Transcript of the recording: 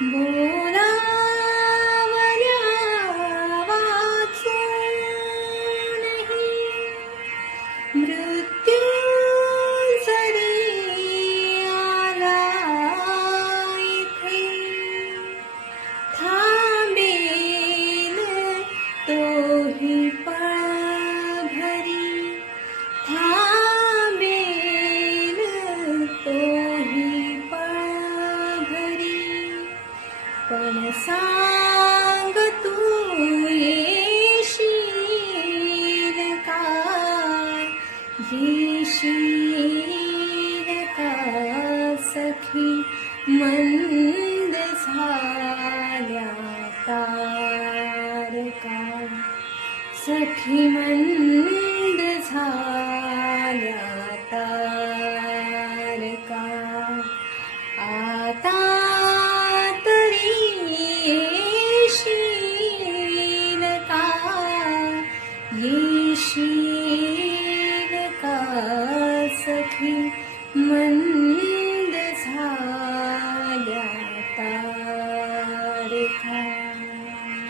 बोलावल्या वाचूनही मृत्यू जरी आला इथे, थांबेल तोही पळभरी, थांबेल तोही पळभरी. पण सांग तू येशील का, येशील का सखी मंद झाल्या तारका, सखी मंद झाल्या तारका. आता तरी येशील का, येशील का सखी मंद